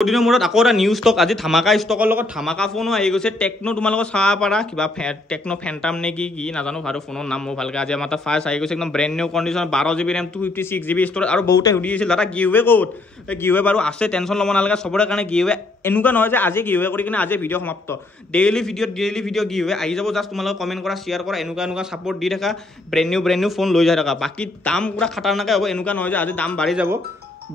দিনৰ মূৰত আকৌ এটা নিউ ষ্টক আজি ধামাকা ষ্টকৰ লগত ধামাকা ফোনো আহি গৈছে টেকনো তোমালোকৰ চাব পাৰা কিবা টেকনো ফেন্টাম নে কি নাজানো ভালো ফোনৰ নাম মই ভালকৈ আজি আমাৰ ফাৰ্ষ্ট আহি গৈছে একদম brand new condition 12GB RAM 256GB storage আৰু বহুতে সুধি আছিল দাদা গিভৱে ক'ত গিভৱে বাৰু আছে টেনশ্যন ল'ব নালাগে চবৰে কাৰণে গিভৱে এনেকুৱা নহয় যে আজি গিভৱে কৰি কিনে আজি ভিডিঅ' সমাপ্ত ডেইলি ভিডিঅ' গিভৱে আহি যাব জাষ্ট তোমালোকে কমেণ্ট কৰা শ্বেয়াৰ কৰা এনেকুৱা ছাপৰ্ট দি থাকা ব্ৰেণ্ড নিউ ফোন লৈ যাই থাকা বাকী দাম পুৰা খাটাৰনাকে হ'ব এনেকুৱা নহয় যে আজি দাম বাঢ়ি যাব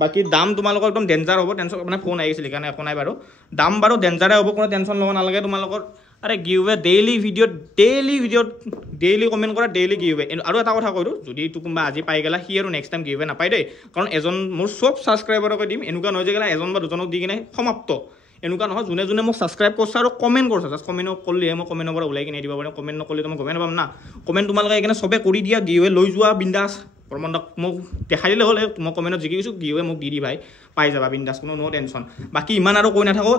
বাকি দাম তোমালোকৰ একদম ডেঞ্জাৰ হ'ব টেনশ্যন মানে ফোন আহিছিল কাৰণে একো নাই বাৰু দাম বাৰু ডেঞ্জাৰে হ'ব কোনো টেনশ্যন ল'ব নালাগে তোমালোকৰ আৰে গিভৱে ডেইলি কমেণ্ট কৰা ডেইলি গিভৱে আৰু এটা কথা কৈ দিওঁ যদি এইটো কোনোবা আজি পাই গ'লা সি আৰু নেক্সট টাইম গিভৱে নাপায় দেই কাৰণ এজন মোৰ চব ছাবস্ক্ৰাইবাৰকে দিম এনেকুৱা নহয় যে গ'লা এজন বা দুজনক দি কিনে সমাপ্ত এনেকুৱা নহয় যোনে মোক ছাবস্ক্ৰাইব কৰিছে আৰু কমেণ্ট কৰিছে জাষ্ট কমেণ্ট কৰিলেহে মই কমেণ্টৰ পৰা ওলাই কিনে দিব পাৰিম কমেণ্ট নকৰিলে মই গমেই নাপাম না কমেণ্ট তোমালোকে এইকাৰণে চবে কৰি দিয়া গিভৱে লৈ যোৱা বিন্দাছ প্ৰমাণক মোক দেখাই দিলে হ'ল মই কমেণ্টত জিকি গৈছোঁ গিভৱে মোক দি ভাই পাই যাবা বিন্দাছ কোনো নো টেনশ্যন বাকী ইমান আৰু কৈ নাথাকোঁ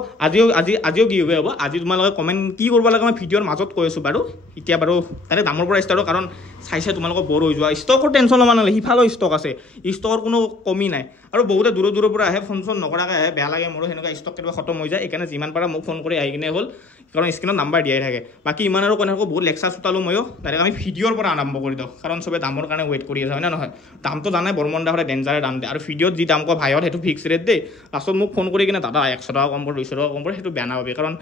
আজিও গিভৱে হ'ব আজি তোমালোকে কমেণ্ট কি কৰিব লাগে মই ভিডিঅ'ৰ মাজত কৈ আছোঁ বাৰু এতিয়া বাৰু তাতে দামৰ পৰা ষ্টাৰ্ট কাৰণ চাইছে তোমালোকক বৰ হৈ যোৱা ষ্টকৰ টেনশ্যন ল'ব নালাগে সিফালেও ষ্টক আছে ষ্টকৰ কোনো কমি নাই আৰু বহুতে দূৰৰ পৰা আহে ফোন নকৰাকৈ আহে বেয়া লাগে মোৰো সেনেকুৱা ষ্টক কেতিয়াবা খতম হৈ যায় এইকাৰণে যিমান পাৰা মোক ফোন কৰি আহি কিনে হ'ল কাৰণ স্ক্ৰীনত নাম্বাৰ দিয়াই থাকে বাকী ইমান আৰু কৈ নাথাকোঁ বহুত লেকচাৰ চোতালোঁ ময়ো ডাইৰেক্ট আমি ভিডিঅ'ৰ পৰা আৰম্ভ কৰি দিওঁ কাৰণ চবে দামৰ কাৰণে ৱেইট কৰি আছে হয় নে নহয় দামটো জানাই বৰ্মন দাহঁতে ডেঞ্জাৰে দাম দিয়ে আৰু ভিডিঅ'ত যি দাম কয় ভাইহঁত সেইটো ফিক্স ৰেট দেই লাষ্টত মোক ফোন কৰি কিনে দাদা 100 টকা কম কৰে 200 টকা কম কৰে সেইটো বেয়া নাপাবি কাৰণ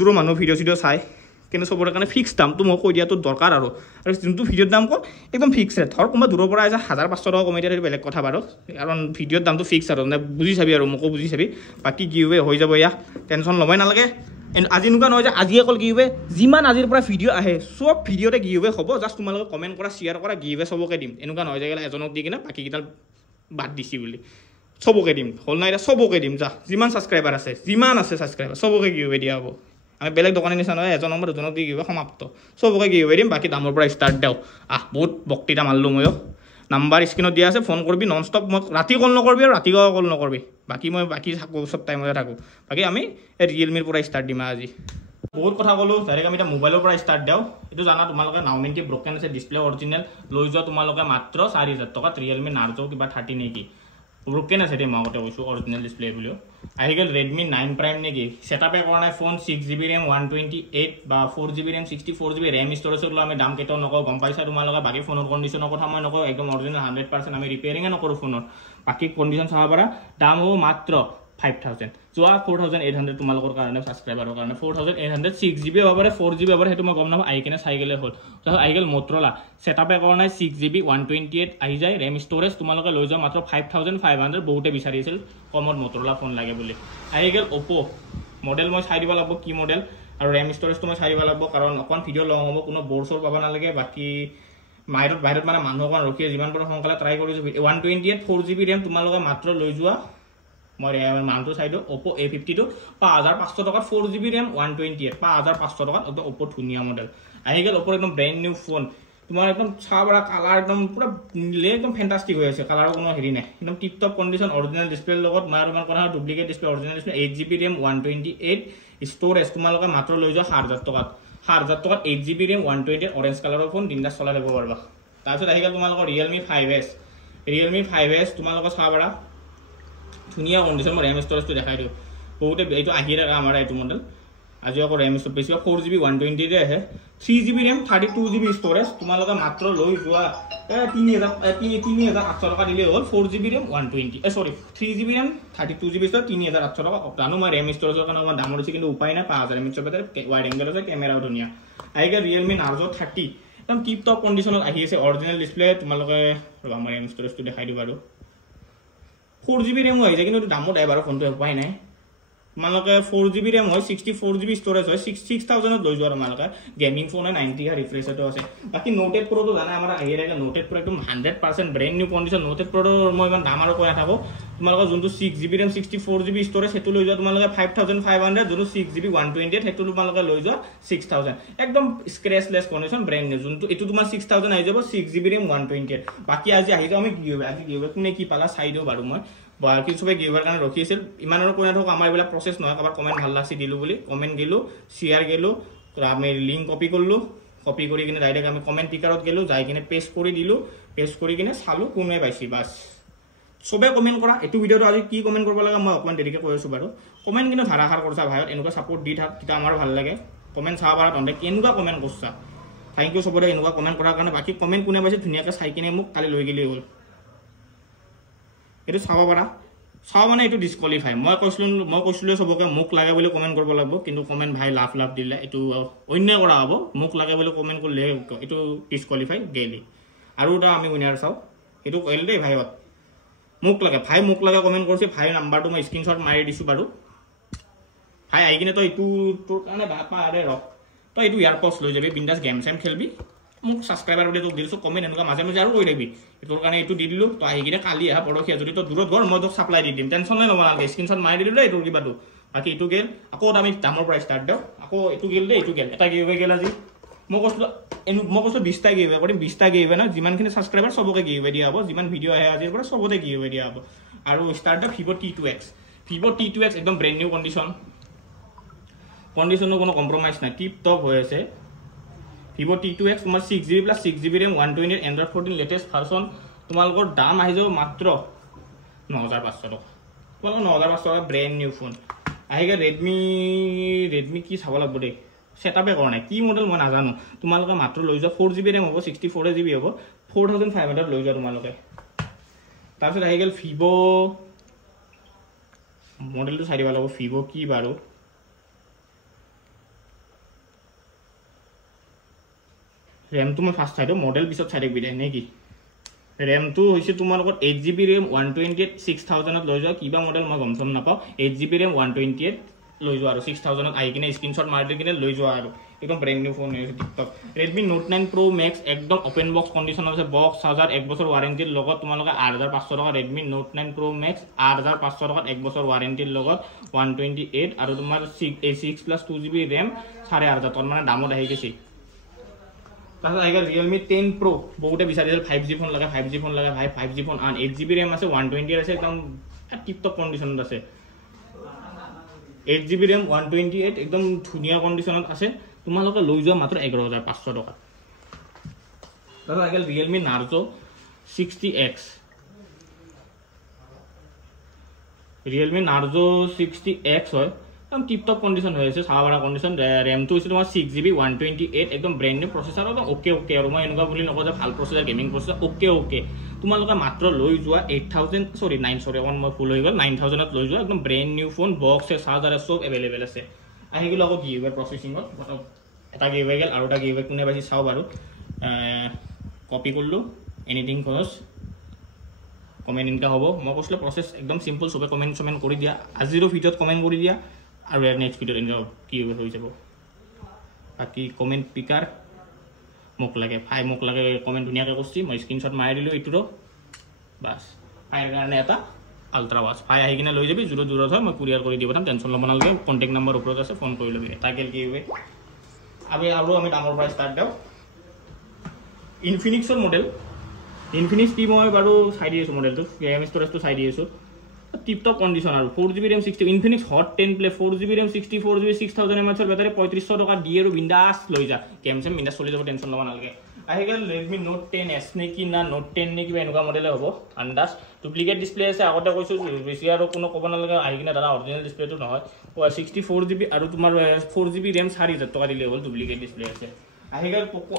দূৰৰ মানুহ ভিডিঅ' চাই কিন্তু চবৰে কাৰণে ফিক্স দামটো মই কৈ দিয়াটো দৰকাৰ আৰু যোনটো ভিডিঅ'ৰ দাম কয় একদম ফিক্স ৰেট ধৰ কোনোবা দূৰৰ পৰা আহিছে 1500 টকা কমাই দিয়া সেইটো বেলেগ কথা বাৰু কাৰণ ভিডিঅ'ৰ দামটো ফিক্স আৰু মানে বুজি চাবি আৰু মোকো বুজি চাবি বাকী গিভৱে হৈ যাব ইয়াক টেনশ্যন ল'বই নালাগে আজি এনেকুৱা নহয় যে আজি অকল গিভৱে যিমান আজিৰ পৰা ভিডিঅ' আহে চব ভিডিঅ'তে গিভৱে হ'ব জাষ্ট তোমালোকে কমেণ্ট কৰা শ্বেয়াৰ কৰা গিভৱে চবকে দিম এনেকুৱা নহয় যে এজনক দি কিনে বাকীকেইডাল বাদ দিছি বুলি চবকে দিম হ'ল নাই এতিয়া চবকে দিম যা যিমান ছাবস্ক্ৰাইবাৰ আছে ছাবস্ক্ৰাইবাৰ চবকে গিভৱে দিয়া হ'ব আমি বেলেগ দোকানৰ নিচিনা নহয় এজনক বা দুজনক দি গিভৱে সমাপ্ত চবকে গিভৱে দিম বাকী দামৰ পৰা ষ্টাৰ্ট দিওঁ বহুত বক্তৃতা মাৰিলোঁ ময়ো নাম্বাৰ স্ক্ৰীনত দিয়া আছে ফোন কৰিবি নন ষ্টপ মই ৰাতি কল নকৰিবি আৰু ৰাতিপুৱা কল নকৰিবি বাকী থাকোঁ চব টাইমতে থাকোঁ বাকী আমি ৰিয়েলমিৰ পৰা ষ্টাৰ্ট দিম আজি বহুত কথা ক'লোঁ ডাইৰেক্ট আমি এতিয়া মোবাইলৰ পৰা ষ্টাৰ্ট দিওঁ এইটো জানা তোমালোকে নাওমিনটি ব্ৰকেন আছে ডিছপ্লে অৰিজিনেল লৈ যোৱা তোমালোকে মাত্ৰ 4000 টকাত ৰিয়েলমি নাৰ্জো কিবা 30 নেকি ব্ৰকেন আছে দেই মই আগতে কৈছোঁ অৰিজিনেল ডিছপ্লে বুলিও আহি গ'ল ৰেডমি 9 প্ৰাইম নেকি ছেটআপে কৰা নাই ফোন 6GB RAM 128 বা 4GB RAM 64GB RAM ষ্ট'ৰেজত লৈ আমি দাম কেতিয়াও নকওঁ গম পাইছা তোমালোকে বাকী ফোনৰ কণ্ডিশ্যনৰ কথা মই নকওঁ একদম অৰিজিনেল 100% আমি ৰিপেয়াৰিঙে নকৰোঁ ফোনৰ বাকী কণ্ডিশ্যন চাব পাৰা দাম হ'ব মাত্ৰ 5000 যোৱা 4800 তোমালোকৰ কাৰণে ছাবস্ক্ৰাইবাৰৰ কাৰণে 4800 6GB হ'ব পাৰে 4GB হ'ব পাৰে সেইটো মই গম নাপাওঁ আহি কিনে চাই গ'লে হ'ল তাৰপিছত আহি গ'ল মটৰলা ছেটআপে কৰা নাই 6GB 128 আহি যায় ৰেম ষ্ট'ৰেজ তোমালোকে লৈ যোৱা মাত্ৰ 5500 বহুতে বিচাৰিছিল কমত মটৰলা ফোন লাগে বুলি আহি গ'ল অ'পো মডেল মই চাই দিব লাগিব কি মডেল আৰু ৰেম ষ্ট'ৰেজটো মই চাই দিব লাগিব কাৰণ অকণ ভিডিঅ' লং হ'ব কোনো বৰ চৰ পাব নালাগে বাকী বাহিৰত মানে মানুহ অকণ ৰখিয়ে যিমান পাৰোঁ সোনকালে ট্ৰাই কৰিছোঁ 128 4GB ৰেম তোমালোকে মাত্ৰ লৈ যোৱা মই মানটো চাই দিওঁ অ'পো A52 5500 টকাত 4GB ৰেম 128 5500 টকাত একদম অ'পো ধুনীয়া মডেল আহি গ'ল অ'পোৰ একদম ব্ৰেণ্ড নিউ ফোন তোমাৰ একদম চাব পৰা কালাৰ একদম পুৰা একদম ফেণ্টাষ্টিক হৈ আছে কালাৰৰ কোনো হেৰি নাই একদম টিপ টপ কণ্ডিশ্যন অৰিজিনেল ডিছপ্লেৰ লগত মই তোমাৰ কথা duplicate display original display 8GB RAM 128 storage তোমালোকে মাত্ৰ লৈ যোৱা 7000 টকাত 8GB ৰেম 128 অৰেঞ্জ কালাৰৰ ফোন দিনদাৰ চলাই ল'ব পাৰিবা তাৰপিছত আহি গ'ল তোমালোকৰ ৰিয়েলমি 5S তোমালোকে চাব পাৰা ধুনীয়া কণ্ডিশ্যন মই ৰেম ষ্ট'ৰেজটো দেখাই দিওঁ বহুতে এইটো আহি থাকে আমাৰ এইটো মডেল আজি আকৌ ৰেম ষ্ট'ৰেজ বেছিভাগ 4GB 128 আহে 3GB ৰেম 32GB ষ্ট'ৰেজ তোমালোকে মাত্ৰ লৈ যোৱা 3800 টকা দিলেই হ'ল 4GB RAM 3GB RAM 32GB storage 3800 টকা জানো মই ৰেম ষ্ট'ৰেজৰ কাৰণে অকণমান দামৰ হৈছে কিন্তু উপায় নাই 5000 mAh ৱাইড এংগেল আছে কেমেৰাও ধুনীয়া আহি গ'ল ৰিয়েলমি নাৰ্জো 30 একদম টিপ টপ কণ্ডিশ্যনত আহি আছে অৰিজিনেল ডিছপ্লে তোমালোকে আমাৰ ৰেম ষ্ট'ৰেজটো দেখাই দিওঁ বাৰু 4GB ৰেম হৈ যায় কিন্তু দামত আহে বাৰু ফোনটো উপায় নাই তোমালোকে 4GB ৰেম হয় 64GB ষ্ট'ৰেজ হয় 6000ত লৈ যোৱা তোমালোকে গেমিং ফোন হয় 90 Hz ৰিফ্ৰেছ ৰেটো আছে বাকী নোটেড প্ৰ'টো জানাই আমাৰ আহি থাকে নোটেড প্ৰ'টো একদম 100% ব্ৰেণ্ড নিউ কণ্ডিশ্যন নোটেড প্ৰ'টো মই ইমান দাম আৰু কৈ নাথাকোঁ তোমালোকৰ যোনটো 6GB ৰেম 64GB ষ্ট'ৰেজ সেইটো লৈ যোৱা তোমালোকে 5500 যোনটো 6GB 128 সেইটো তোমালোকে লৈ যোৱা 6000 একদম স্ক্ৰেচলেছ কণ্ডিশ্যন ব্ৰেণ্ড নিউ যোনটো এইটো তোমাৰ 6000 আহি যাব 6GB ৰেম 128 বাকী আজি আহি যাওঁ আমি গিভৱে কোনে কি পালা চাই দিওঁ বাৰু মই বাকী চবে গিভৰ কাৰণে ৰখি আছিল ইমান আৰু কৈ নাথাকোঁ আমাৰ এইবিলাক প্ৰচেছ নহয় কাৰোবাৰ কমেণ্ট ভাল লাগছি দিলোঁ বুলি কমেণ্ট গেলোঁ শ্বেয়াৰ গেলোঁ আমি লিংক কপি কৰিলোঁ কপি কৰি কিনে ডাইৰেক্ট আমি কমেণ্ট টিকাৰত গেলোঁ যাই কিনে পেষ্ট কৰি দিলোঁ পেষ্ট কৰি কিনে চালোঁ কোনে পাইছি বাছ সবে কমেন্ট কৰা এইটো ভিডিঅ'টো আজি কি কমেন্ট কৰিব লাগে মই অকমান দেৰিকে কৈ আছো বাৰু কমেন্ট কিন্তু ধাৰাসাৰ কৰছা ভাইত এনেকুৱা সাপোৰ্ট দি থাক কিটা আমাৰ ভাল লাগে কমেন্ট চাবা পাৰা তহঁতে কেনেকুৱা কমেন্ট কৰছা থ্যাংক ইউ সবৰে এনেকুৱা কমেন্ট কৰাৰ কাৰণে বাকি কমেন্ট কোনে পাইছে ধুনীয়াকৈ চাই কিনে মোক কালি লৈ গেলি হ'ল এটো চাব পাৰা চাও মানে এটো ডিসকোয়ালিফাই মই কৈছিলো সবকে মোক লাগে বুলি কমেন্ট কৰিব লাগিব কিন্তু কমেন্ট ভাই লাভ দিলে এটো অন্যায় কৰা হ'ব মোক লাগে বুলি কমেন্ট কৰিলে এটো ডিসকোয়ালিফাই গেলি আৰু এটা আমি উইনাৰ চাও এটো কইল দেই ভাইত মোক লাগে ভাই মোক লাগে কমেন্ট কৰিছে ভাই নাম্বাৰটো মই স্ক্ৰিনশ্বট মাৰি দিছো বাৰু ভাই আই কিনে তো এটো তোৰ কাৰণে বাপা আৰে ৰক তো এটো ইয়াৰ পষ্ট লৈ যাবি বিন্দাস গেম সেম খেলবি মোক সাবস্ক্ৰাইবাৰ বুলি তো দিলছো কমেন্ট এনেকা মাঝে মাঝে আৰু কৈ দিবি এটোৰ কাৰণে এটো দি দিলো তো আহি কিনে কালি আহা পৰখিয়া যদি তো দূৰত ঘৰ মই তো সাপ্লাই দি দিম টেনশন নাই নবনাল স্ক্ৰিনশ্বট মাৰি দিলো এটোৰ কিবাটো বাকি এটো গেল আকৌ আমি দামৰ পৰা স্টাৰ্ট দাও আকৌ এটো গেল দে এটো গেল এটা গিভৱে গেল আজি মই কৈছো 20 টা গিভৱে কৰিম 20 টা গিভৱে না যিমানখিনি সাবস্ক্ৰাইবাৰ সবকে গিভৱে দিয়া হ'ব যিমান ভিডিও আহে আজিৰ পৰা সবতে গিভৱে দিয়া হ'ব আৰু স্টাৰ্ট দা Vivo T2X একদম ব্ৰ্যান্ড নিউ কন্ডিশনৰ কোনো কম্প্ৰমাইজ নাই টিপ টপ হৈ আছে Vivo T2X তোমাৰ 6GB + 6GB RAM 128 Android 14 latest ভাৰ্সন তোমালোকৰ দাম আহি যাব মাত্ৰ 9500 টকা তোমালোকৰ 9500 টকা ব্ৰ্যান্ড নিউ ফোন আহিগে Redmi কি চাব লাগব দে সেটআপে কৰা নাই কি মডেল মই নাজানো তোমালোকে মাত্ৰ লৈ যোৱা 4GB RAM হ'ব 64GB হ'ব 4500 লৈ যোৱা তোমালোকে তাৰপিছত আহি গেল Vivo মডেলটো চাই দিব লাগিব Vivo কি বাৰু RAM to মই ফাৰ্স্ট সাইডে মডেল পিছত সাইডে বিদায় নেকি RAM to হইছে তোমালোকৰ 8GB RAM 128 6000 ত লৈ যোৱা কিবা মডেল মই গমছম নাপাও 8GB RAM 128 লৈ যোৱা আৰু 6000 ত আই কিনে স্ক্ৰিনশ্বট মাৰি দি কিনে লৈ যোৱা আৰু একদম ব্র্যান্ড নিউ ফোন আছে TikTok Redmi Note 9 Pro Max একদম ওপেন বক্স কন্ডিশন আছে বক্স চার্জার 1 বছৰ ওয়াৰেন্টিৰ লগত তোমালোকে 8500 টকা Redmi Note 9 Pro Max 8500 টকা 1 বছৰ ওয়াৰেন্টিৰ লগত 128 আৰু তোমাৰ 6 + 2GB RAM 8500 টন মানে দামত আহি গৈছে তাহলে আইগা Realme 10 Pro বহুতে বিচাৰিছিল 5G ফোন লাগে ভাই 5G ফোন আন 8GB RAM আছে 128 আছে একদম টিপ টপ কন্ডিশনত আছে 8GB RAM 128 একদম ধুনিয়া কন্ডিশনত আছে তোমালোকে লৈ যোৱা মাত্ৰ 11500 টকা তাহলে আইগা Realme Narzo 60X Realme Narzo 60X হয় একদম টিপ টপ কন্ডিশন হয়েছে সাবাৰা কন্ডিশন RAM তো হইছে তোমাৰ 6GB 128 একদম ব্ৰ্যান্ড নিউ প্ৰসেসৰ একদম ওকে আৰু মই এনেকুৱা বুলি নকওঁ যে ভাল প্ৰসেসৰ গেমিং প্ৰসেসৰ ওকে তোমালোকে মাত্ৰ লৈ যোৱা 9 মই ফুল হৈ গল 9000 ত লৈ যোৱা একদম brand new phone box charger সব अवेलेबल আছে আহি গল আকৌ গিভৱে প্ৰসেসিংত এটা গিভৱে গেল আৰু এটা গিভৱে কোনে বাজি চাও বাৰু কপি কৰলো এনিথিং খৰচ কমেন্ট ইনকা হ'ব মই কৈছিলো প্ৰসেস একদম সিম্পল সবে কমেন্ট কৰি দিয়া আজিৰ ভিডিওত কমেন্ট কৰি দিয়া আৰু নেক্সট ভিডিওত এনজয় কি হৈ যাব বাকি কমেন্ট পিকাৰ মোক লাগে ভাই মোক লাগে কমেন্ট ধুনিয়াকে কৰছি মই স্ক্ৰিনশ্বট মাৰি দিলো এটোৰ বাস ভাইৰ কাৰণে এটা আলট্ৰা ওয়াচ ভাই আহি কিনে লৈ যাবি দূৰত হয় মই কুৰিয়াৰ কৰি দিব পঠাম টেনশন ল'ব নালাগে কন্টাক্ট নাম্বাৰ ওপৰত আছে ফোন কৰি লবি তাকেল কি হবে আমি ডাঙৰ পৰা ষ্টাৰ্ট দাও ইনফিনিক্সৰ মডেল ইনফিনিক্স কি মই বাৰু চাই দি আছো মডেলটো RAM ষ্টৰেজটো চাই দি আছো টিপ টপ কন্ডিশন আৰু 4GB RAM 60 Infinix hot 10 play 4GB RAM 64GB 6000 mAh ৰ বেটাৰী 3500 টকা দি আৰু বিন্দাস লৈ যা গেম সেম বিন্দাস চলি যাব টেনশন ল'ব নালাগে আহি গেল Redmi Note 10s নে কি না Note 10 নে কিবা এনেকুৱা মডেলে হ'ব আন্দাজ ডুপ্লিকেট ডিসপ্লে আছে আগতে কৈছো বেছি আৰু কোনো ক'ব নালাগে আহি কিনে দাদা অৰিজিনাল ডিসপ্লেটো নহয় 64GB আৰু তোমাৰ 4GB RAM 4000 টকা দিলে হ'ল ডুপ্লিকেট ডিসপ্লে আছে আহি গেল Poco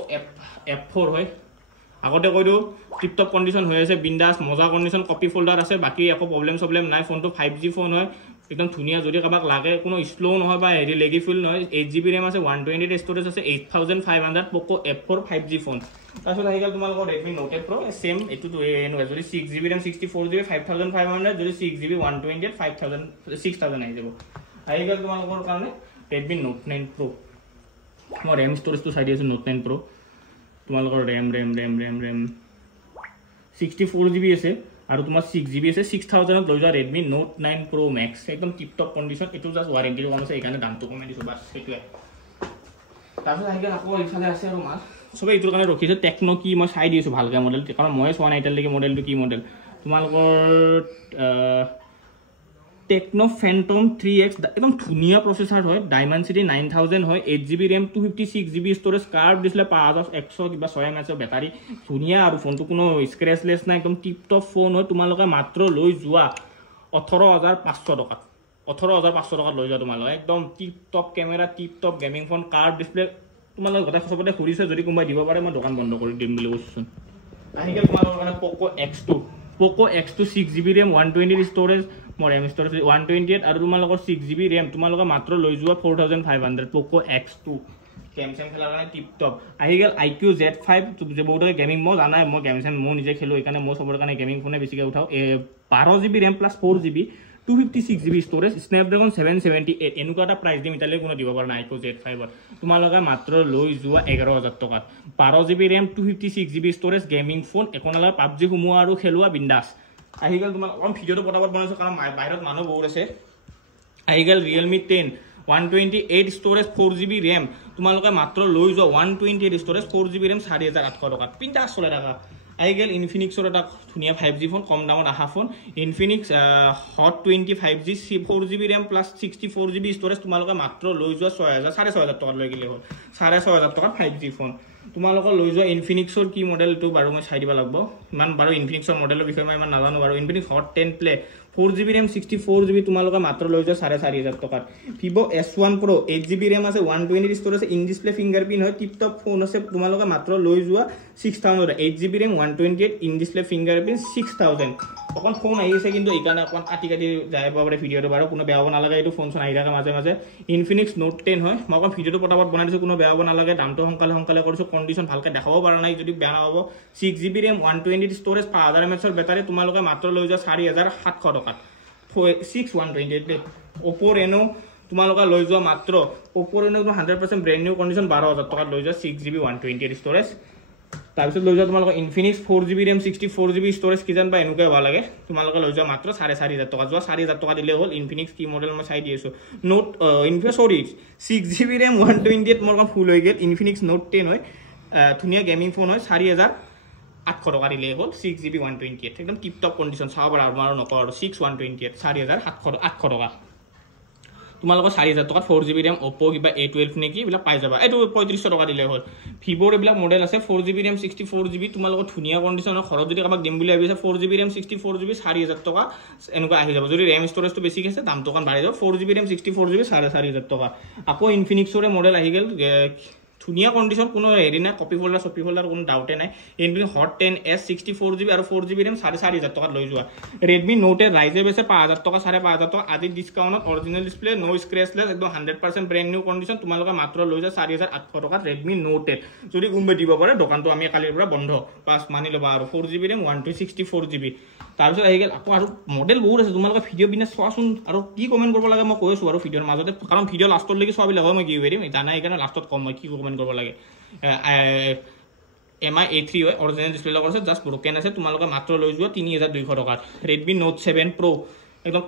F4 হয় আগতে কই দিও টিপ টপ কন্ডিশন হৈ আছে বিন্দাস মজা কন্ডিশন কপি ফোল্ডার আছে বাকি একো প্রবলেম নাই ফোনটো 5G ফোন হয় একদম ধুনিয়া যদি কাবাক লাগে কোনো স্লো নহয় বা হেৰি লেগি ফিল নহয় 8GB RAM আছে 128 স্টোৰেজ আছে 8500 Poco F4 5G ফোন তাৰপিছত আহি গল তোমালোকৰ Redmi Note Pro সেম এটো তো এনো যদি 6GB RAM 64GB 5500 যদি 6GB 128 6000 আহি যাব আহি গল তোমালোকৰ কাৰণে Redmi Note 9 Pro মই RAM স্টোৰেজটো চাই দিছো Note 9 Pro তোমালোকৰ RAM 64GB আছে আৰু তোমাৰ 6GB আছে 6000 ত লৈ যোৱা Redmi Note 9 Pro Max একদম টিপ টপ কন্ডিশন এটো জাস্ট ওয়াৰেন্টিৰ কাম আছে এইকাৰণে দামটো কমাই দিছো বাস সেইটোৱে তাৰপিছত আহি গল আকৌ ইফালে আছে আৰু মাল সবে ইটোৰ কাৰণে ৰখিছে টেকনো কি মই চাই দিছো ভালকে মডেল কাৰণ মই চোৱা নাই এটালৈকে মডেলটো কি মডেল তোমালোকৰ টেকনো ফেন্টম 3X একদম ধুনীয়া প্ৰচেছৰ হয় ডাইমেনচিটি 9000 হয় 8GB RAM 256GB storage curve display 5100 কিবা 6 mAh বেটাৰী ধুনীয়া আৰু ফোনটো কোনো স্ক্ৰেচলেছ নাই একদম টিপ টপ ফোন হয় তোমালোকে মাত্ৰ লৈ যোৱা 18500 টকা 18500 টকা লৈ যোৱা তোমালোকে একদম tip top camera tip top gaming phone curve display তোমালোকে গোটা সবতে ঘুৰিছে যদি কোনোবাই দিব পাৰে মই দোকান বন্ধ কৰি দিম বুলি কৈছো আহিকে তোমালোকৰ কাৰণে Poco X2 6GB RAM 120 storage মোৰ RAM ষ্টৰেজ 128 আৰু তোমালোকৰ 6GB RAM তোমালোকে মাত্ৰ লৈ যোৱা 4500 Poco X2 গেম চেম খেলাৰ কাৰণে টিপ টপ আহি গেল IQ Z5 যে বহুতে গেমিং মই জানাই মই গেম চেম মই নিজে খেলো এইকাৰণে মই সবৰ কাৰণে গেমিং ফোনে বেছিকে উঠাও 12GB RAM + 4GB 256GB storage Snapdragon 778 এনেকুৱা এটা প্ৰাইস দিম ইতালে কোনো দিব পাৰা নাই IQ Z5 তোমালোকে মাত্ৰ লৈ যোৱা 11000 টকা 12GB RAM 256GB storage gaming phone একোনালা PUBG হুমুৱা আৰু খেলুৱা বিন্দাস আহি গেল তোমাৰ অন ভিডিওটো পটাপট বনাইছো কাৰণ বাহিৰত মানুহ বহুত আছে আহি গেল Realme 10 128 ষ্টৰেজ 4GB RAM তোমালোকে মাত্ৰ লৈ যোৱা 128 ষ্টৰেজ 4GB RAM 4800 টকা পিন্টা চলে টাকা আহি গেল Infinixৰ এটা ধুনীয়া 5G ফোন কম দামত আহা phone Infinix Hot 20 5G 4GB RAM + 64GB storage তোমালোকে মাত্ৰ লৈ যোৱা 6500 টকা লৈ গিলে হ'ল 6500 টকা 5G ফোন তোমালোকে লৈ যোৱা Infinixৰ কি মডেলটো বাৰু মই চাই দিব লাগিব ইমান বাৰু Infinixৰ মডেলৰ বিষয়ে মই ইমান নাজানো বাৰু Infinix Hot 10 Play 4GB RAM 64GB তোমালোকে মাত্ৰ লৈ যোৱা 4500 টকা Vivo S1 Pro 8GB RAM আছে 120 ষ্টৰেজ ইন ডিসপ্লে ফিংগাৰপ্ৰিন্ট হয় টিপ টপ ফোন আছে তোমালোকে মাত্ৰ লৈ যোৱা 6000 8GB RAM 128 in display fingerprint 6000 অকন ফোন আহিছে কিন্তু এইকাৰণে অকন কাটি যায় পাবৰে ভিডিওটো বাৰু কোনো বেয়া হ'ব নালাগে এইটো ফোন আহি থাকে মাজে মাজে Infinix Note 10 হয় মই অকন ভিডিওটো পটাপট বনাই দিছো কোনো বেয়া হ'ব নালাগে দামটো সংকালে কৰিছো কন্ডিশন ভালকে দেখাব পৰা নাই যদি বেয়া হ'ব 6GB RAM 120 storage 5000 mAh battery তোমালোকে মাত্ৰ লৈ যোৱা 4700 টকা 6128 Oppo Reno তোমালোকে লৈ যোৱা মাত্ৰ Oppo Reno 100% brand new condition 12000 টকা লৈ যোৱা 6GB 128 ষ্টৰেজ তাৰপিছত লৈ যোৱা তোমালোকে Infinix 4GB RAM 64GB storage কিজান বা এনেকুৱা ভাল লাগে তোমালোকে লৈ যোৱা মাত্ৰ 4500 টকা যোৱা 4000 টকা দিলে হ'ল Infinix কি মডেল মই চাই দিছো Note Infinix 6GB RAM 128 মোৰ ফুল হৈ গেল Infinix Note 10 হয় ধুনীয়া গেমিং ফোন হয় 4800 টকা দিলে হ'ল 6GB 128 একদম টিপ টপ কন্ডিশন চাও বাৰু আৰু নকৰ 6128 4800 টকা তোমালোকৰ 4000 টকা 4GB RAM Oppo কিবা A12 নেকি বিলা পাই যাবা এটো 3500 টকা দিলে হ'ল Vivo এবিলা মডেল আছে 4GB RAM 64GB তোমালোকৰ ধুনীয়া কন্ডিশনৰ ঘৰত যদি কাবাক দিম বুলি ভাবিছা 4GB RAM 64GB 4000 টকা এনেকুৱা আহি যাব যদি RAM ষ্টৰেজটো বেছি আছে দামটো কম বাঢ়ি যাব 4GB RAM 64GB 4500 টকা আকৌ Infinixৰ মডেল আহি গেল ধুনীয়া কন্ডিশন কোনো হেৰি না কপি ফোল্ডাৰ কোনো ডাউটে নাই Infinix Hot 10s 64GB আৰু 4GB RAM 4500 টকা লৈ যোৱা Redmi Note Rise বেছে 5000 টকা 5500 টকা আজি ডিসকাউন্টত অৰিজিনাল ডিসপ্লে নো স্ক্ৰেচলেছ একদম 100% ব্ৰ্যান্ড নিউ কন্ডিশন তোমালোকে মাত্ৰ লৈ যোৱা 4800 টকা Redmi Note যদি কোনবে দিব পাৰে দোকানটো আমি কালিৰ পৰা বন্ধ পাস মানি লবা আৰু 4GB RAM 164GB তাৰপিছত আহি গেল আকৌ আৰু মডেল বহুত আছে তোমালোকে ভিডিও বিনে চোৱাচোন আৰু কি কমেন্ট কৰিব লাগে মই কৈছো আৰু ভিডিওৰ মাজতে কাৰণ ভিডিও লাষ্টৰ লাগি চোৱাবি লাগে মই কি কৰিম জানা এইকাৰণে লাষ্টত কম মই কি কমেন্ট কৰিব লাগে MI A3 হয় অৰিজিনাল ডিসপ্লে লগৰ আছে জাস্ট ব্ৰোকেন আছে তোমালোকে মাত্ৰ লৈ যোৱা 3200 টকা Redmi Note 7 Pro একদম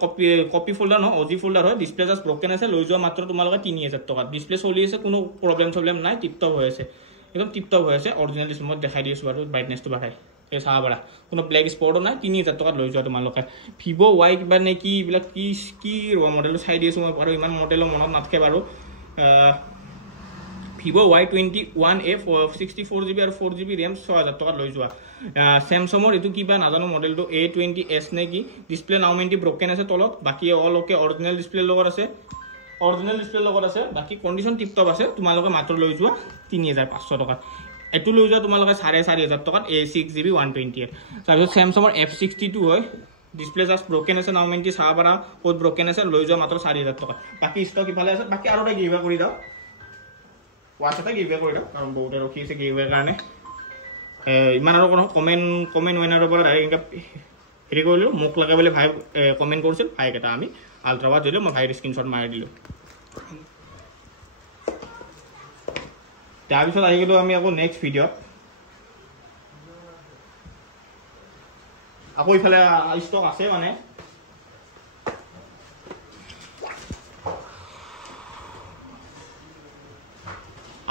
কপি ফোল্ডাৰ ন OG ফোল্ডাৰ হয় ডিসপ্লে জাস্ট ব্ৰোকেন আছে লৈ যোৱা মাত্ৰ তোমালোকে 3000 টকা ডিসপ্লে চলি আছে কোনো প্ৰবলেম নাই টিপ টপ হৈ আছে একদম টিপ টপ হৈ আছে অৰিজিনাল ডিসপ্লে মই দেখাই দিছো বাৰু ব্ৰাইটনেছটো বঢ়াই এই চাবা bara কোনো ব্ল্যাক স্পটও নাই 3000 টকা লৈ যোৱা তোমালোকে Vivo Y কিবা নে কি বিলা কি মডেল চাই দিছো মই বাৰু ইমান মডেল মনত নাথাকে বাৰু Vivo Y21A 64GB আৰু 4GB RAM 6000 টকা লৈ যোৱা Samsungৰ এটো কিবা নাজানো মডেলটো A20s নে কি ডিসপ্লে নাউমেন্টি ব্ৰোকেন আছে তলত বাকি অল ওকে অৰিজিনাল ডিসপ্লে লগত আছে বাকি কন্ডিশন টিপ টপ আছে তোমালোকে মাত্ৰ লৈ যোৱা 3500 টকা এটো লৈ যোৱা তোমালোকে 4500 টকাত A6GB 128 তাৰপিছত Samsungৰ F62 হয় ডিসপ্লে জাস্ট ব্ৰোকেন আছে নাউমেন্টি চাবা কোড ব্ৰোকেন আছে লৈ যোৱা মাত্ৰ 4000 টকা বাকি ষ্টক ইফালে আছে বাকি আৰু এটা গিভা কৰি দাও WhatsApp গিভে কৰি দাও কাৰণ বহুতে ৰখি আছে গিভে কাৰণে ইমান আৰু কোনো কমেন্ট ওইনাৰ পৰা ডাইৰেক্ট হেৰি কৰিলো মোক লাগে বলে ভাই কমেন্ট কৰিছিল ভাই কেটা আমি আলট্ৰাৱাট দিলো মই ভাইৰ স্ক্ৰিনশ্বট মাৰি দিলো তাৰপিছত আহি গলো আমি আকৌ নেক্সট ভিডিও আকৌ ইফালে ষ্টক আছে মানে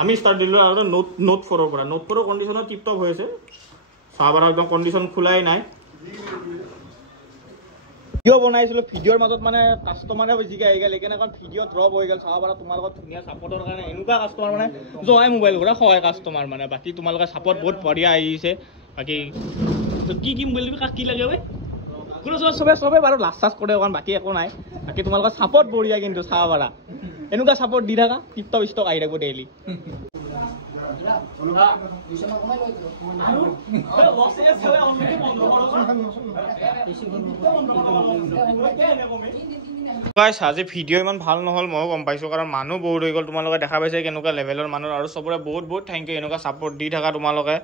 আমি স্টার্ট দিলো আৰু নোট 4 ৰ পৰা নোট 4 কন্ডিশনৰ টিপ টপ হৈ আছে সাবাৰ একদম কন্ডিশন খোলাই নাই ভিডিঅ' বনাইছিলোঁ ভিডিঅ'ৰ মাজত মানে কাষ্টমাৰে বেছিকৈ আহি গ'ল সেইকাৰণে এখন ভিডিঅ' ড্ৰপ হৈ গ'ল চাব পাৰা তোমালোকৰ ধুনীয়া ছাপৰ্টৰ কাৰণে এনেকুৱা কাষ্টমাৰ মানে জহাই মোবাইল ঘূৰা সহায় কাষ্টমাৰ মানে বাকী তোমালোকে ছাপৰ্ট বহুত বঢ়িয়া আহিছে বাকী কি মোবাইল কাক কি লাগে ঐ কোনো চবে বাৰু লাজ চাজ কৰে কাৰণ বাকী একো নাই বাকী তোমালোকৰ ছাপৰ্ট বঢ়িয়া কিন্তু চাব পাৰা এনেকুৱা ছাপৰ্ট দি থাকা টিপটপ ষ্টক আহি থাকিব ডেইলি আজি ভিডিঅ' ইমান ভাল নহ'ল ময়ো গম পাইছোঁ কাৰণ মানুহ বহুত হৈ গ'ল তোমালোকে দেখা পাইছে কেনেকুৱা লেভেলৰ মানুহ আৰু চবৰে বহুত থেংক ইউ এনেকুৱা ছাপৰ্ট দি থাকা তোমালোকে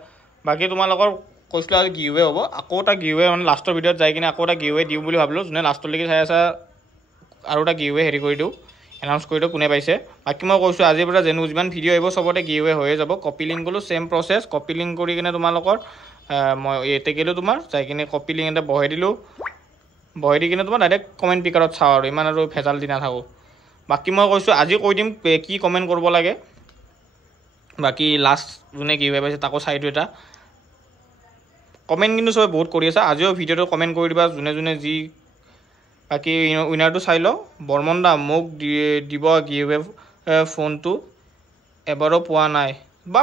বাকী তোমালোকৰ কৈছিলোঁ আজি গিভৱে হ'ব আকৌ এটা গিভৱে মানে লাষ্টৰ ভিডিঅ'ত যাই কিনে আকৌ এটা গিভৱে দিওঁ বুলি ভাবিলোঁ যোনে লাষ্টলৈকে চাই আছা আৰু এটা গিভৱে হেৰি কৰি দিওঁ এনাউন্স কৰি দিওঁ কোনে পাইছে বাকী মই কৈছোঁ আজিৰ পৰা যিমান ভিডিঅ' আহিব চবতে গিভৱে হৈয়ে যাব কপি লিংক গ'লোঁ ছেম প্ৰচেছ কপি লিংক কৰি কিনে তোমালোকৰ মই ইয়াতে গ'লোঁ তোমাৰ যাই কিনে কপি লিংক এটা বহাই দিলোঁ বহাই দি কিনে তোমাৰ ডাইৰেক্ট কমেণ্ট পিকাৰত চাওঁ আৰু ইমান আৰু ভেজাল দি নাথাকোঁ বাকী মই কৈছোঁ আজি কৈ দিম কি কমেণ্ট কৰিব লাগে বাকী লাষ্ট যোনে গিভৱে পাইছে তাকো চাই দিওঁ এটা কমেণ্ট কিন্তু চবে বহুত কৰি আছে আজিও ভিডিঅ'টো কমেণ্ট কৰি দিবা যোনে যি বাকী উইনাৰটো চাই লওঁ বৰ্মন দা মোক দিব গিভৱে ফোনটো এবাৰো পোৱা নাই বা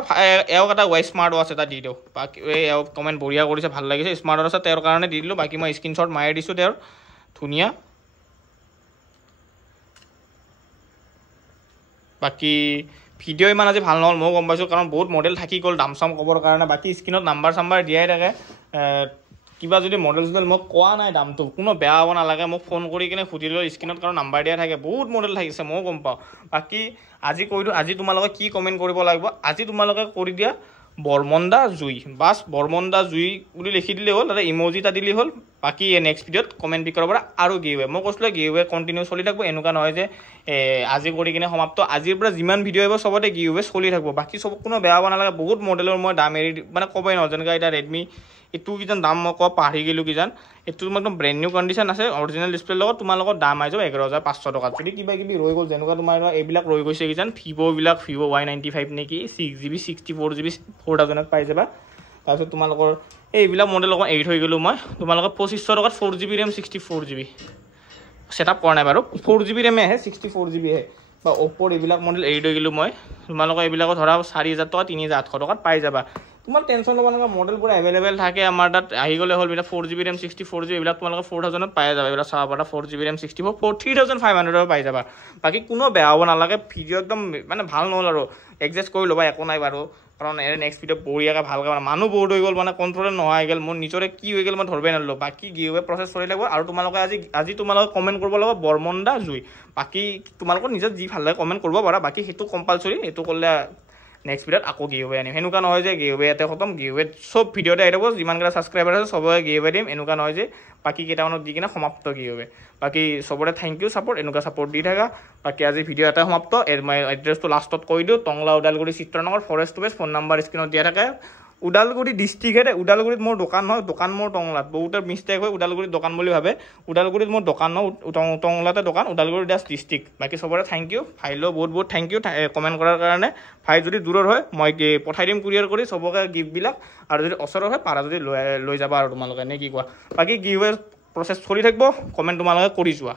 এওক এটা স্মাৰ্ট ৱাচ এটা দি দিওঁ বাকী এওঁ কমেণ্ট বঢ়িয়া কৰিছে ভাল লাগিছে স্মাৰ্ট ৱাচ আছে তেওঁৰ কাৰণে দি দিলোঁ বাকী মই স্ক্ৰীনশ্বট মাৰি দিছোঁ তেওঁৰ ধুনীয়া বাকী ভিডিঅ' ইমান আজি ভাল নহ'ল ময়ো গম পাইছোঁ কাৰণ বহুত মডেল থাকি গ'ল দাম চাম ক'বৰ কাৰণে বাকী স্ক্ৰীনত নাম্বাৰ চাম্বাৰ দিয়াই থাকে কিবা যদি মডেল চডেল মোক কোৱা নাই দামটো কোনো বেয়া হ'ব নালাগে মোক ফোন কৰি কিনে সুধিলেও স্ক্ৰীনত কাৰণ নাম্বাৰ দিয়া থাকে বহুত মডেল থাকিছে ময়ো গম পাওঁ বাকী আজি কৈ দিওঁ আজি তোমালোকে কি কমেণ্ট কৰিব লাগিব আজি তোমালোকে কৰি দিয়া বৰ্মনদা জুই বাছ বৰ্মনদা জুই বুলি লিখি দিলেই হ'ল তাতে ইম'জি এটা দিলেই হ'ল বাকী নেক্সট ভিডিঅ'ত কমেণ্ট পিকৰ পৰা আৰু গিভৱে মই কৈছিলোঁ গিভৱে কণ্টিনিউ চলি থাকিব এনেকুৱা নহয় যে আজি কৰি কিনে সমাপ্ত আজিৰ পৰা যিমান ভিডিঅ' আহিব চবতে গিভৱে চলি থাকিব বাকী চব কোনো বেয়া হ'ব নালাগে বহুত মডেলৰ মই দাম এৰি মানে ক'বই নহয় যেনেকৈ এতিয়া ৰেডমি এইটো কিজান দাম মই কোৱা পাহৰি গ'লোঁ কিজান এইটো একদম ব্ৰেণ্ড নিউ কণ্ডিশ্যন আছে অৰিজিনেল ডিছপ্লেৰ লগত তোমালোকৰ দাম আহি যাব 11,500 টকাত যদি কিবা কিবি ৰৈ গ'ল যেনেকুৱা তোমাৰ এইবিলাক ৰৈ গৈছে কিজান ভিভ' Y95 নেকি 6GB 64GB 4000ত পাই যাবা তাৰপিছত তোমালোকৰ এইবিলাক মডেল অকণ এৰি থৈ গ'লোঁ মই তোমালোকৰ 2500 টকাত 4GB ৰেম 64GB ছেটআপ কৰা নাই বাৰু 4GB ৰেমে আহে 64GB আহে বা অ'প'ৰ এইবিলাক মডেল এৰি থৈ গ'লোঁ মই তোমালোকৰ এইবিলাকত ধৰা 4,000 টকা 3,800 টকাত পাই যাবা তোমাৰ টেনশ্যন ল'ব নালাগে মডেলবোৰ এভেইলেবল থাকে আমাৰ তাত আহি গ'লে হ'ল এইবিলাক 4GB ৰেম 64GB এইবিলাক তোমালোকে 4000ত পাই যাবা এইবিলাক চাব পাৰা 4GB ৰেম 64 3,500 পাই যাবা বাকী কোনো বেয়া হ'ব নালাগে ভিডিঅ' একদম মানে ভাল নহ'ল আৰু এডজাষ্ট কৰি ল'বা একো নাই বাৰু কাৰণ নেক্সট ভিডিঅ' বঢ়িয়াকৈ ভালকৈ মানে মানুহ বহুত হৈ গ'ল মানে কণ্ট্ৰল নোহোৱা হৈ গ'ল মোৰ নিজৰে কি হৈ গ'ল মই ধৰিবই নোৱাৰিলোঁ বাকী গিভৱে প্ৰচেছ চলি লাগিব আৰু তোমালোকে আজি তোমালোকে কমেণ্ট কৰিব লাগিব বৰ্মনদা জুই বাকী তোমালোকৰ নিজৰ যি ভাল লাগে কমেণ্ট কৰিব পাৰা বাকী সেইটো কম্পালচৰি সেইটো কৰিলে নেক্সট ভিডিঅ'ত আকৌ গিভৱে আনিম এনেকুৱা নহয় যে গিভৱে ইয়াতে খতম গিভৱে চব ভিডিঅ'তে আহি থাকিব যিমানকেইটা ছাবস্ক্ৰাইবাৰ আছে চবকে গিভৱে দিম এনেকুৱা নহয় যে বাকী কেইটামানত দি কিনে সমাপ্ত গিভৱে বাকী চবৰে থেংক ইউ ছাপৰ্ট এনেকুৱা ছাপৰ্ট দি থাকা বাকী আজি ভিডিঅ' এটা সমাপ্ত মই এড্ৰেছটো লাষ্টত কৈ দিওঁ টংলা ওদালগুৰি চিত্ৰনগৰ ফৰেষ্ট বেছ ফোন নাম্বাৰ স্ক্ৰীণত দিয়া থাকে ওদালগুৰি ডিষ্ট্ৰিক্টহে ওদালগুৰিত মোৰ দোকান নহয় দোকান মোৰ টংলাত বহুতৰ মিষ্টেক হয় ওদালগুৰিত দোকান বুলি ভাবে ওদালগুৰিত মোৰ দোকান নহয় টংলাতে দোকান ওদালগুৰি ডিষ্ট্ৰিক্ট বাকী চবৰে থেংক ইউ ভাইলৈও বহুত থেংক ইউ কমেণ্ট কৰাৰ কাৰণে ভাই যদি দূৰৰ হয় মই পঠাই দিম কুৰিয়াৰ কৰি চবকে গিফ্টবিলাক আৰু যদি ওচৰৰ হয় পাৰা যদি লৈ যাবা আৰু তোমালোকে নে কি কোৱা বাকী গিভৱে প্ৰচেছ চলি থাকিব কমেণ্ট তোমালোকে কৰি যোৱা